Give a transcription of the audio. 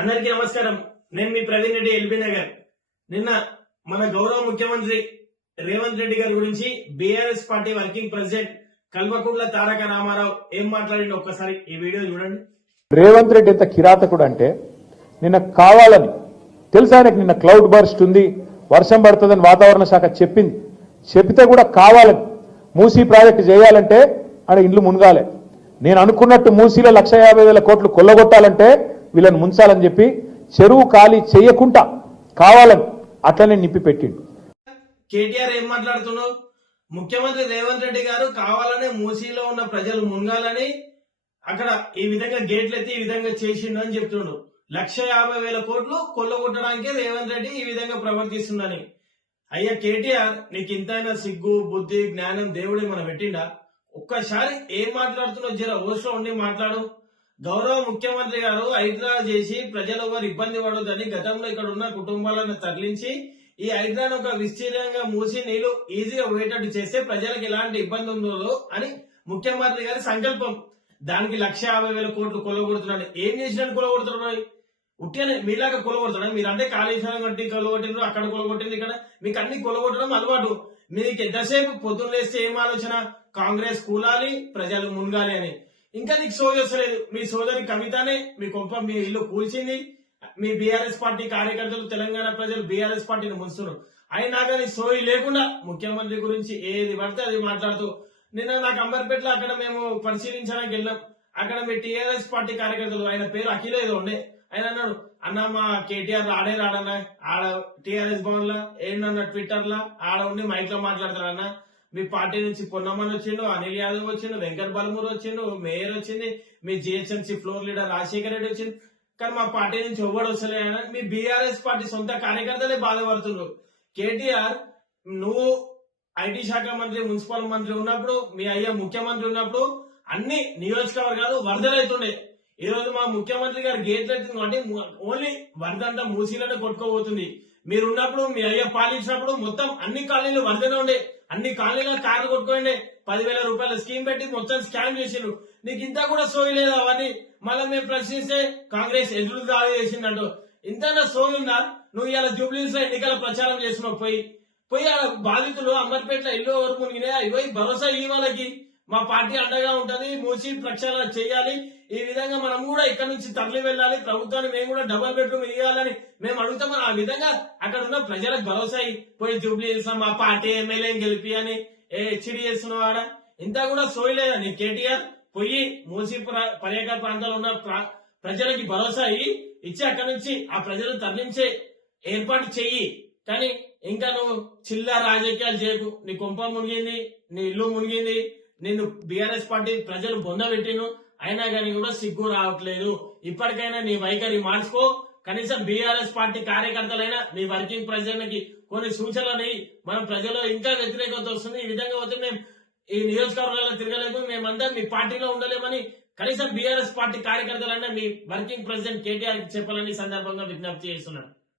అందరికీ నమస్కారం. నేను మీ ప్రవీణ్ రెడ్డి, ఎల్బీ నగర్. నిన్న మన గౌరవ ముఖ్యమంత్రి రేవంత్ రెడ్డి గారి గురించి BRS party working president Kalvakuntla Taraka Rama Rao ఏం మాట్లాడింది ఒక్కసారి ఈ వీడియో చూడండి. రేవంత్ రెడ్డి ఎంత కిరాతకుడు అంటే నిన్న కావాలని తెలుసు ఆయనకు నిన్న క్లౌడ్ బర్స్ట్ ఉంది, వర్షం పడుతుందని వాతావరణ శాఖ చెప్పితే కూడా కావాలని మూసీ ప్రాజెక్టు చేయాలంటే ఆడ ఇండ్లు మునగాలి. నేను అనుకున్నట్టు మూసీలో 1,50,000 కోట్లు కొల్లగొట్టాలంటే వీళ్ళని ముంచాలని చెప్పి చెరువు ఖాళీ చేయకుండా కావాలని అట్లనే నింపి పెట్టిండు. కేటీఆర్ ఏం మాట్లాడుతున్నావు? ముఖ్యమంత్రి రేవంత్ రెడ్డి గారు కావాలనే మూసీలో ఉన్న ప్రజలు మునగాలని అక్కడ ఈ విధంగా గేట్లు ఎత్తి ఈ విధంగా చేసిండు అని చెప్తుండు. 1,50,000 కోట్లు కొల్లగొట్టడానికి రేవంత్ రెడ్డి ఈ విధంగా ప్రవర్తిస్తుందని. అయ్యా కేటీఆర్, నీకు ఇంతైనా సిగ్గు, బుద్ధి, జ్ఞానం దేవుడే మనం పెట్టిండా? ఒక్కసారి ఏం మాట్లాడుతున్నావు జర ఓషో ఉండి మాట్లాడు. గౌరవ ముఖ్యమంత్రి గారు హైడ్రా చేసి ప్రజలు ఎవరు ఇబ్బంది పడొద్దని గతంలో ఇక్కడ ఉన్న కుటుంబాలను తరలించి ఈ హైడ్రాను ఒక విస్తీర్ణంగా మూసి నీళ్లు ఈజీగా పోయేటట్టు చేస్తే ప్రజలకు ఎలాంటి ఇబ్బంది ఉండదు అని ముఖ్యమంత్రి గారి సంకల్పం. దానికి 1,50,000 కోట్లు కొల్లగొడుతున్నాడు. ఏం చేసినట్టు కొల్లగొడుతున్నాడు? ఉట్టిగానే మీలాగా కొల్లగొడుతున్నాడు. మీరంటే కాళేశ్వరం కట్టి కొల్లగొట్టినారు, అక్కడ కొల్లగొట్టింది, ఇక్కడ మీకు అన్ని కొల్లగొట్టడం అలవాటు. మీకు ఎంతసేపు పొద్దున్న లేస్తే ఏం ఆలోచన? కాంగ్రెస్ కూలాలి, ప్రజలు మునగాలి అని. ఇంకా నీకు సోయి వస్తలేదు. మీ సోదరి కవితనే మీ కొంప మీ ఇల్లు కూల్చింది. మీ బీఆర్ఎస్ పార్టీ కార్యకర్తలు, తెలంగాణ ప్రజలు బీఆర్ఎస్ పార్టీని ముంచుతున్నారు. అయినా కానీ సోయి లేకుండా ముఖ్యమంత్రి గురించి ఏది పడితే అది మాట్లాడుతూ నిన్న నాకు అంబర్పేటలో అక్కడ మేము పరిశీలించడానికి వెళ్ళాం. అక్కడ మీ టీఆర్ఎస్ పార్టీ కార్యకర్తలు, ఆయన పేరు అఖిల ఏదో ఉండే, ఆయన అన్నాడు, అన్న మా కేటీఆర్ రాడన్నా ఆడ టీఆర్ఎస్ భవన్ లా ఏంటన్న ట్విట్టర్ లా ఆడ ఉండి మైక్ లో మాట్లాడతారన్న. మీ పార్టీ నుంచి పొన్నమ్మని వచ్చిండు, అనిల్ యాదవ్ వచ్చిండు, వెంకట్ బలమూరు వచ్చిండు, మేయర్ వచ్చింది, మీ GHMC floor leader Rajasekhara Reddy వచ్చింది, కానీ మా పార్టీ నుంచి ఎవ్వడు వస్తలే. మీ బీఆర్ఎస్ పార్టీ సొంత కార్యకర్తలే బాధపడుతున్నారు. కేటీఆర్, నువ్వు ఐటీ శాఖ మంత్రి, మున్సిపల్ మంత్రి ఉన్నప్పుడు, మీ అయ్యా ముఖ్యమంత్రి ఉన్నప్పుడు అన్ని నియోజకవర్గాలు వరదలైతుండే. ఈ రోజు మా ముఖ్యమంత్రి గారు గేట్లు ఎత్తుంది అంటే ఓన్లీ వరద అంతా మూసీలోనే కొట్టుకోబోతుంది. మీరున్నప్పుడు, మీ అయ్యా పాలించినప్పుడు మొత్తం అన్ని కాలనీలు వరదనే ఉండే. అన్ని కాలనీలో కార్లు కొట్టుకోండి. 10,000 రూపాయల స్కీమ్ పెట్టి మొత్తం స్కామ్ చేసిండ్రు. నీకు ఇంత కూడా సోయి లేదు అవన్నీ. మళ్ళీ మేము ప్రశ్నిస్తే కాంగ్రెస్ ఎదురు దాడి చేసిందంటూ ఇంతనా సోయి ఉందా? నువ్వు ఇలా జూబ్లీస్ లో ఎన్నికల ప్రచారం చేసినావు. పోయి ఆ బాధితులు అంబర్పేటలో ఇల్లు ఎవరు మునిగినాయి ఇవ్వ భరోసా ఈ వాళ్ళకి మా పార్టీ అండగా ఉంటది, మూసి ప్రక్షాళన చేయాలి, ఈ విధంగా మనం కూడా ఇక్కడ నుంచి తరలి వెళ్ళాలి, ప్రభుత్వాన్ని మేము కూడా డబుల్ బెడ్రూమ్ ఇవ్వాలని మేము అడుగుతాం. ఆ విధంగా అక్కడ ఉన్న ప్రజలకు భరోసా పోయి జూబ్లీ మా పార్టీ ఎమ్మెల్యేని గెలిపి అని హెచ్చడి చేస్తున్నవాడా? ఇంత కూడా సోయలేదని కేటీఆర్ పోయి మూసి పర్యాటక ప్రాంతాల్లో ఉన్న ప్రజలకి భరోసా ఇచ్చి అక్కడి నుంచి ఆ ప్రజలు తరలించే ఏర్పాటు చెయ్యి. కానీ ఇంకా నువ్వు చిల్ల రాజకీయాలు చేయకు. నీ కొంప మునిగింది, నీ ఇల్లు మునిగింది, నిన్ను బీఆర్ఎస్ పార్టీ ప్రజలు బొంద పెట్టిను, అయినా కానీ కూడా సిగ్గు రావట్లేదు. ఇప్పటికైనా నీ వైఖరి మార్చుకో. కనీసం బీఆర్ఎస్ పార్టీ కార్యకర్తలైనా నీ వర్కింగ్ ప్రెసిడెంట్ కి కొన్ని సూచనలు మనం ప్రజలు ఇంకా వ్యతిరేకత వస్తుంది, ఈ విధంగా పోతే మేము ఈ నియోజకవర్గాల్లో తిరగలేము, మేమంతా మీ పార్టీలో ఉండలేమని కనీసం బీఆర్ఎస్ పార్టీ కార్యకర్తలైనా మీ వర్కింగ్ ప్రెసిడెంట్ కేటీఆర్ కి చెప్పాలని సందర్భంగా విజ్ఞప్తి చేస్తున్నాను.